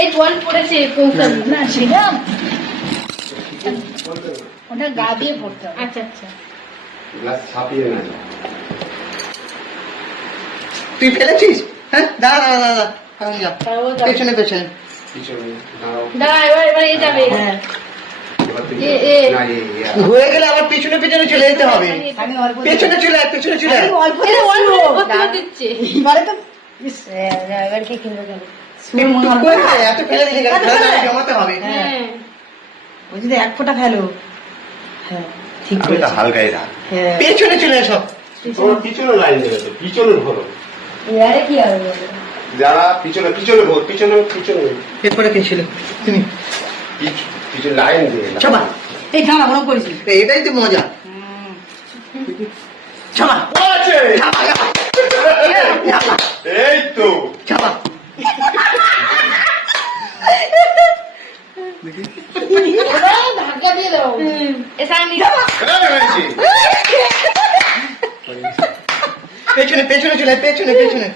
এই জল পড়েছে পৌঁছাবি না সেটা ওটা গা দিয়ে পড়তে হবে। আচ্ছা আচ্ছা গ্লাস ছাপিয়ে না তুই ফেলেছিস? হ্যাঁ দাঁড়া দাঁড়া দাঁড়া আমি যা পেছনে পেছনে পিছনে দাঁড়াও দাঁড়া এবার এ যাবে। হ্যাঁ এবার তুমি না হয়ে গেলে আবার পেছনে পেছনে চলে যেতে হবে। পেছনে চলে আয় পেছনে চলে আয়। দিচ্ছে এবারে তো এবার কি কিনবো কেন একটু করে দে, এত ফেলে দিলে কেন? ফেলে জমাতে হবে। হ্যাঁ ওই যদি এক ফোঁটা ফেলো। হ্যাঁ ঠিক আমি করে তো হালকাই রাখ হ্যাঁ পেছনে চলে এসো। তোমার পিছনে লাইন দেবে তো পিছনে ধরো এবারে কি হবে যারা পিছনে পিছনে ভোর পিছনে পিছনে এরপরে কে ছিল তুমি? পিছনে লাইন দিয়ে চাপা এই দাঁড়া মনে করেছি এটাই তো মজা। চাপা আছে চাপা এই তো চাপা ধাক্কা দিয়ে দাও এসা নিয়ে হয়েছে পেছনে পেছনে চলে আয়, পেছনে পেছনে।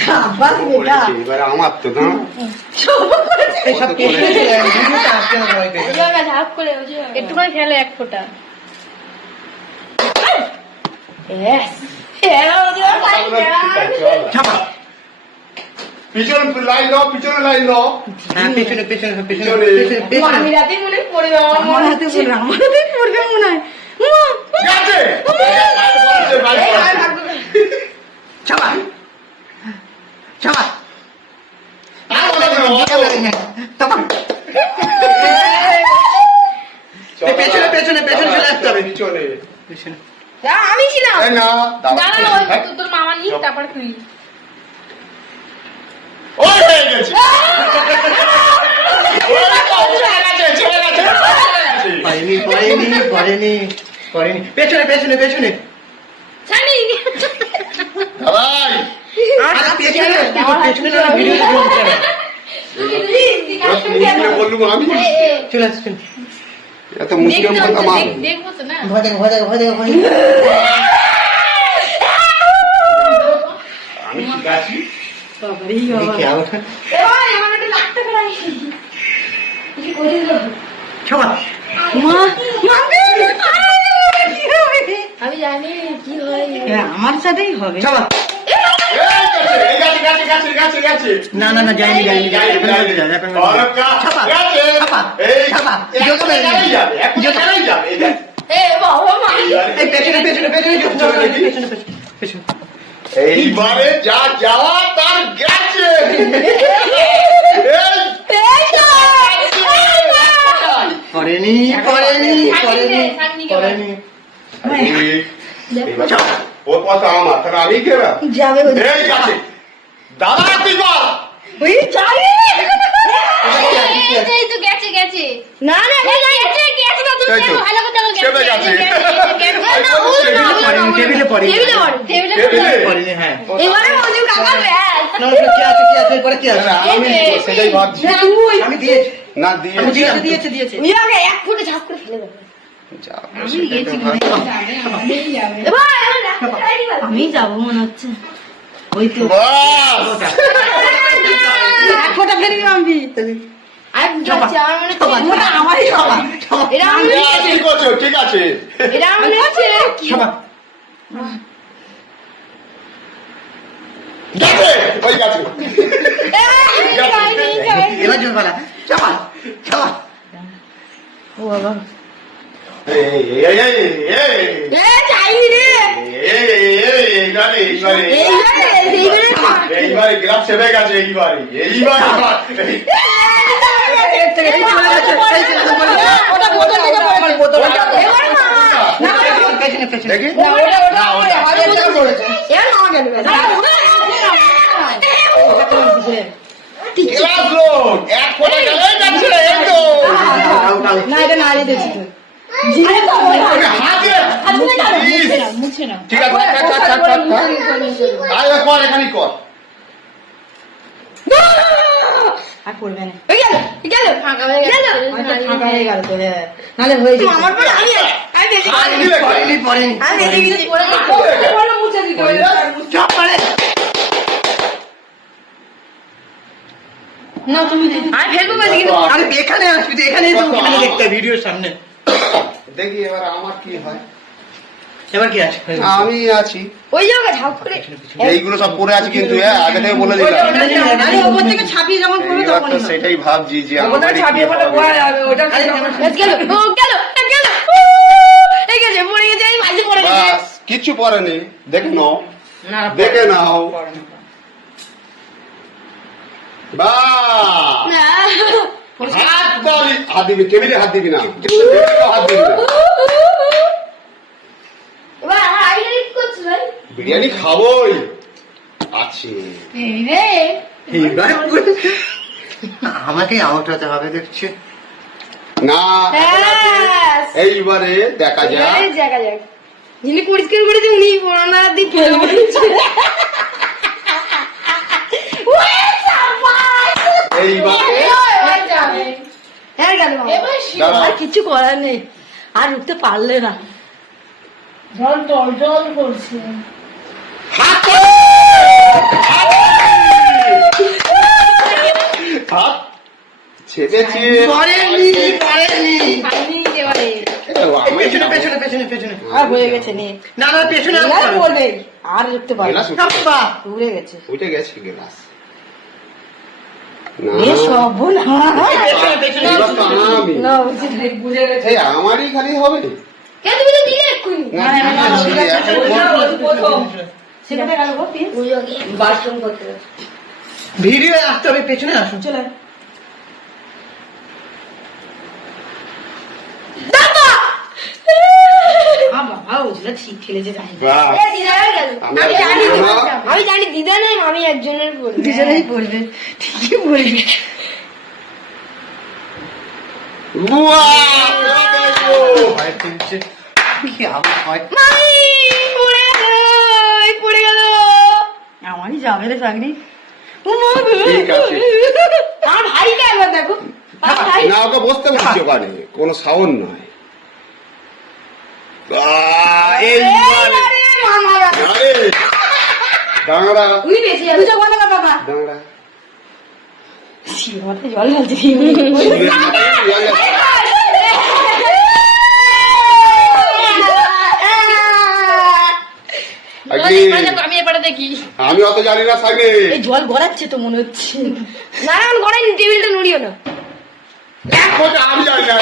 সাবাস বেটা এবারে আমার তো না এইসব পেছনে চলে আয়, ভিডিওটা আসতে হবে ভয় পেয়ে। ঝাপ করে একটুখানি খেলে এক ফোঁটা চাপা পিছনে লাইন লো পিছনে লাইন লো হ্যাঁ পেছনে পেছনে পেছনে পিছনে। পেছনে আমি রাতে মনে পড়ে যাও আমার হাতে পড়বে আমার হাতে পড়বে মনে হয় গেছে চাপা চাপা পেছনে পেছনে পেছনে চলে আসতে হবে। পিছনে পেছনে আমি ছিলাম এই না দাঁড়া ওই তোর মামা নি তারপর তুই ওই হয়ে গেছে চলে গেছে পড়েনি পড়েনি পড়েনি পড়েনি পেছনে পেছনে পেছনে ছানি ভাই পেছনে পেছনে ভিডিও মুশকিলে বললুম আমি চলে আসছে। এত মুশকিল বলতাম আমি দেখবো তো না ভয় দেখো ভয় দেখো ভয় দেখো ভয় দেখো। আমি ঠিক আছি বাবারে বাবা দেখি ওঠা এবার আমার একটা লাখ টাকা রাখি কি করে দিল চাপা মা আমি জানি কি হয় হ্যাঁ আমার সাথেই হবে চাপা এই গেছে গেছে গেছে গেছে না না না যাইনি যাইনি যাইনি এখন বাজে যাবে এখন বাজে যাবে। ছাপা ছাপা ছাপা যত বেশি এ বাবা মা এই পেছনে পেছনে পেছনে পেছনে পেছনে এইবারে যা যাওয়া তার গেছে পড়েনি পড়েনি পড়েনি পড়েনি ওর কথা আমার তাহলে আমি গেলাম যাবে এই গেছে দাদা তুই বল ওই যাবে এই তো গেছে গেছে না না গেছে গেছে না তুমি তাই তো। ভালো কথা বল চেপে গেছে। টেবিলে পড়ে টেবিলে পড়েনি হ্যাঁ এবারে মজু কাকা ব্যাস না কি আছে কি আছে পরে কি আছে আমি সেটাই ভাবছি আমি দিয়েছি না দিয়ে আমি দিলাম তো। দিয়েছে দিয়েছে ওই আগে এক ফুটে ঝাপ করে ফেলে দেবো আমি যাবো মনে হচ্ছে ওই তো বাস এক ফোঁটা ফেলবি আমি আর যাচ্ছে আমার মনে চাপা হচ্ছে চাপা আমারই চাপা চাপা এরা মনে হচ্ছে ঠিক আছে ঠিক আছে এরা মনে হচ্ছে চাপা গেছে ওই গেছে এবার জোর পালা চাপা চাপা ও বাবা এই এই এই এই চাইনি রে এইবারে গ্লাস চেপে গেছে এইবারে ওটা বোতল থেকে পড়েছে বোতল পেছনে পেছনে দেখি গ্লাস লোড এক ফোঁটা গেলে যাচ্ছে এই তো না এটা নাড়িয়ে দিয়েছি মুছে না ঠিক আছে কর এখানে কর আর পড়বে না গেল ফাঁকা হয়ে গেল ফাঁকা হয়ে গেল তো নাহলে হয়ে যেত আমার পরে আমি পড়েনি পড়েনি আমি দেখে গেছি পরে মুছে দিতে হবে চাপ পড়ে না তুমি আমি ফেলবো বলছি কিন্তু আরে এখানে আসবি তো, এখানে তো ওখানে দেখতে ভিডিওর সামনে। দেখি এবার আমার কি হয়। এবার কি আছে? আমি আছি, ওই জায়গায় ঝাপ করে এইগুলো সব পরে আছে কিন্তু আগে থেকে বলে দিলাম। আরে ওপর থেকে ছাপিয়ে যখন করবে এইবার তখন তো সেটাই ভাবছি যে ওটা আমারই কি ছাপিয়ে বলে হবে। বয়া যাবে ওটা গেল ও গেল গেল এই গেছে পড়ে গেছে এই মাঝে পড়ে গেছে বাস কিচ্ছু পরেনি, দেখে নাও না দেখে নাও। বাস না হাত দাবি, হাত দিবি, টেবিলে হাত দিবি না, হাত দিবি না। এবার আমার আইডিয়া লিক করছ ভাই বিরিয়ানি খাবোই আছে। এই রে এইবার আমাকে আউট হতে হবে দেখছে। না হ্যাঁ এইবারে দেখা যাক। এই জায়গা যাক যিনি পরিষ্কার করেছে উনি পুরোনো দিন ফেলে বলেছে ওই সাবাস এইবারে হ্যাঁ গেল দাঁড়াও। আর কিছু করার নেই, আর উঠতে পারলে না। জল টল টল করছে হাত হাত ছেড়েছি। পড়েনি পড়েনি। খাইনি এবারে পেছনে পেছনে পেছনে পেছনে। আর হয়ে গেছে নে না না পেছনে আর আর পারবে। পড়বে আর উঠতে পারবে গেলাস হাপ্পা। উড়ে গেছে উঠে গেছে গেলাস। এ সব না পেছনে পেছনে। এবার তো আমি। না বুঝে গেছে এই আমারই খালি হবে। কে তুমি তো দিলে এক্ষুনি না, না, না, না, ঠিক আছে, প্রথম। সেখানে গেল গো প্লিজ বাথরুম করতে ভিডিও আসতে হবে, পেছনে আসুন। চলে বাবা ওগুলো ঠিক খেলেছে জানি। বাহ, এ, দিদা হয়ে গেল। আমি আমি আর জানি বলবো না। আমি জানি দিদা নাই আমি একজনের বলবো দুজনেই পড়বে, ঠিকই পড়বে। বাহ, ভয় পেয়েছে। কি আবার হয়? মামি পড়ে গেল পড়ে গেল আমারই যাবে রে চাকরি। ঠিক আছে। আমার ভাইটা একবার দেখো আমার ভাই না ওকে বসতে বলছি ওখানে, কোনো সাউন্ড নয়। এইবারে আরে মামা আরে দাঁড়া উই বেশি যাবে বুঝো বলো না বাবা দাঁড়া মাথায় জল ঢালছে আমি এবারে দেখি আমি অত জানি না সাইনে। এই জল গড়াচ্ছে তো মনে হচ্ছে। না না গড়াই টেবিলটা নড়িও না এক ফোঁটা আমি জানি না,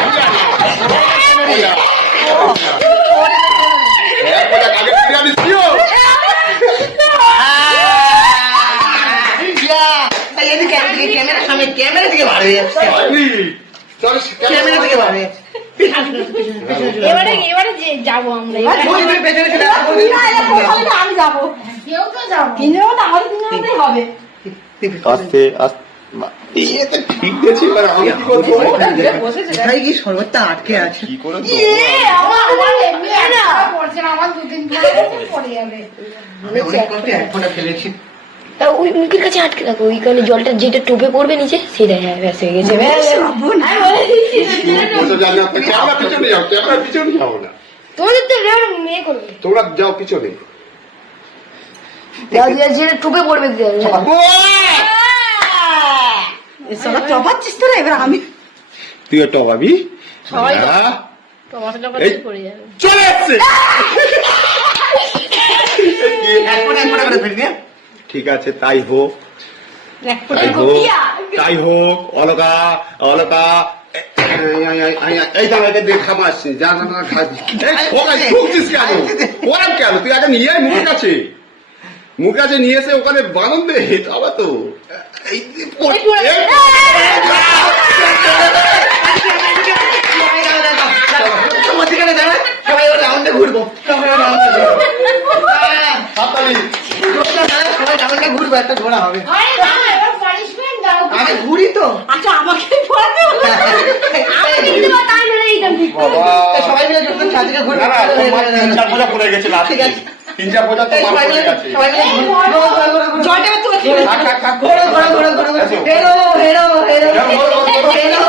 আমি জানি না। এক ফোঁটা কাকে বিরিয়ানি দিও? এদিকে এদিকে ক্যামেরার সামনে, ক্যামেরা দিকে ভালো যাচ্ছে। হয়নি। চল, ক্যামেরা দিকে ভালো যাচ্ছে। এবারে এবারে যে যাবো আমরা বলবে পেছনে চলে আসো। আমি যাবো কেউ তো যাবো তিনজন তো আমাদের তিনজনই হবে আস্তে আস্তে এই তো ঠিক আছে, এবার আমি কি করবো? কোথায় কি সর্বত্র আটকে আছে? কি করে আমার এমনি না পড়ছে না আমার দুদিন ধরে পড়ে যাবে আমি অনেক কষ্টে এক ফোঁটা ফেলেছি। তা ওই মুখের কাছে আটকে রাখো ওই কারণে জলটা যেটা টোপে পড়বে নিচে সেটা হ্যাঁ ব্যাস হয়ে গেছে বলতে জানি না, ক্যামেরা পিছনে যাও, ক্যামেরা পিছনে যাও না, তোমাদের তো মেয়ে করবে তোমরা যাও পিছনে। যেটা টোপে পড়বে সবাই চপাচ্ছিস তো না, এবার আমি তুই একটা ভাবি সবাই হ্যাঁ, এই পড়ে যাবে চলে এসছে। এক ফোঁটা করে ফেলবি। ঠিক আছে, তাই হোক তাই হোক তাই হোক। অলকা অলকা এই দাঁড়াতে দেখা মারছি যা না খাবি ঢুকছিস কেন? ওরাম কেন? তুই আগে নিয়ে আয় মুখের কাছে, মুখের কাছে নিয়ে এসে ওখানে বানন দে আবার তো সবাই রাউন্ডে ঘুরবো, সবাই রাউন্ডে ঘুরবো, একটা ঘোরা হবে। আমি ঘুরি তো। আচ্ছা আমাকে পড়াতে হবে আমি দিতে পারতাম তাই মেরে দিতাম ঠিক সবাই মিলে যখন চারদিকে ঘুরবো। পড়ে গেছে ঠিক আছে। 3-4 বোঝা তো সবাই মিলে গেছে। সবাই মিলে জলটা একটু ঘোরো ঘোরো ঘোরো ঘোরো হেরো হেরো হেরো হেরো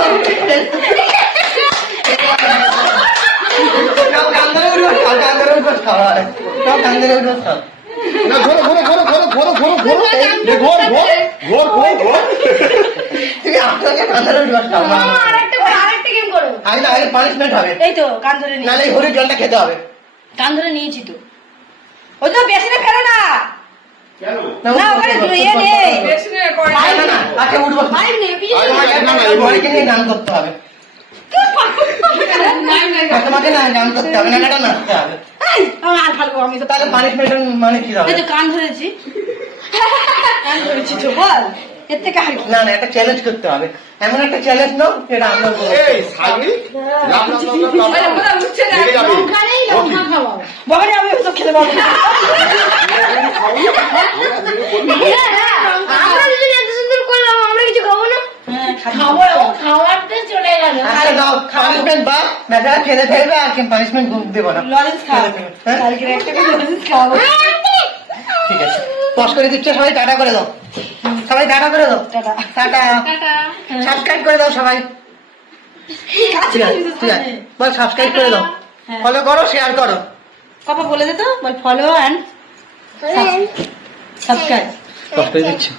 না ঘোরো ঘোরো ঘোরো ঘোরো ঘোরো ঘোরো ঘোরো ঘোর ঘোর ঘোর ঘোর ঘোর কান ধরে উঠে বসতে হবে। মামা আরেকটা গেম করো। আগে পানিশমেন্ট হবে, এই তো কান ধরে নিয়ে নাহলে হরির জলটা খেতে হবে। কান ধরে নিয়েছি তো। ওই তো বেসিনে ফেলো না। কেন? না ওখানে ইয়ে নেই। না, না, আগে উঠবো। ফাইভ নেই পিছনে। ঘরে নিয়ে গান করতে হবে। তোমাকে না গান করতে হবে, না এটা নাচতে হবে। এই, আমি আর পারবো আমি তো। তাহলে পানিশমেন্ট মানে কি হবে? এই তো কান ধরেছি। কান ধরেছি তো বল। এর থেকে আর কি? না না, একটা চ্যালেঞ্জ করতে হবে, এমন একটা চ্যালেঞ্জ নাও যেটা আমরা করবো। এই ছাগলি লাফ লাফ লাফ লাফ লাফ। লেগে যাবে। ওখানেই লঙ্কা খাওয়াও। বাবারে আমি ওসব খেতে পারবো না। আমরা যদি এত সুন্দর করলাম আমরা কিছু খাবো না। খাবো, খাওয়ারটা চলে গেল। আচ্ছা দাও, পানিশমেন্ট বা বেচারা খেলে ফেলবে, আর কি পানিশমেন্ট দেবো না। লজেন্স খাও। হ্যাঁ? কালকে একটা করে লজেন্স খাওয়াবো। ঠিক আছে, পজ করে দিচ্ছে, সবাই টাটা করে দাও, সবাই টাটা করে দাও, টাটা। টাটা। সাবস্ক্রাইব করে দাও সবাই, ঠিক আছে, ঠিক আছে, বল সাবস্ক্রাইব করে দাও, ফলো করো, শেয়ার করো। পাপা বলে দে তো, বল ফলো অ্যান্ড সাবস্ক্রাইব। পজ করে দিচ্ছি।